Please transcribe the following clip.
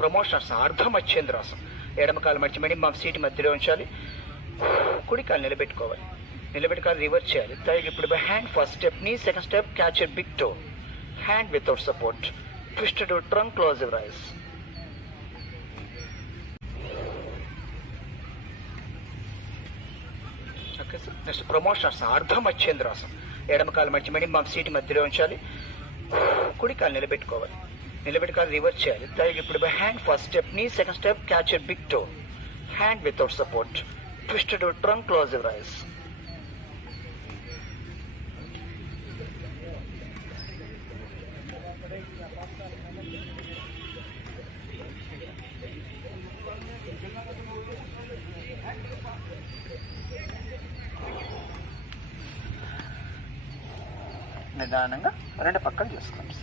ప్రమోషన్స్ అర్ధమచ్చేంద్రాసం. ఎడమ కాలు మడిచి మినిమం సీట్ మధ్యలో ఉంచాలి. కుడి కాలు నిలబెట్టుకోవాలి. నిలబెట్టుకోవాలి, రివర్స్ చేయాలి. ఇప్పుడు హ్యాండ్ ఫస్ట్ స్టెప్, నీ second step, catch a big toe. Hand without support, twist to trunk, close your eyes. Okay sir. Next promotions అర్ధమచ్చేంద్రాసం. ఎడమ కాలు మడిచి మినిమం సీట్ మధ్యలో ఉంచాలి. కుడి కాలు నిలబెట్టుకోవాలి. నిలబెట్టుకోవాలి, రివర్స్ చేయాలి. ఇప్పుడు హ్యాండ్ ఫస్ట్ స్టెప్, నీ second step, catch a big toe. Hand without support, twist to trunk, close your eyes. నిదానంగా రెండు పక్కలు చేసుకోండి.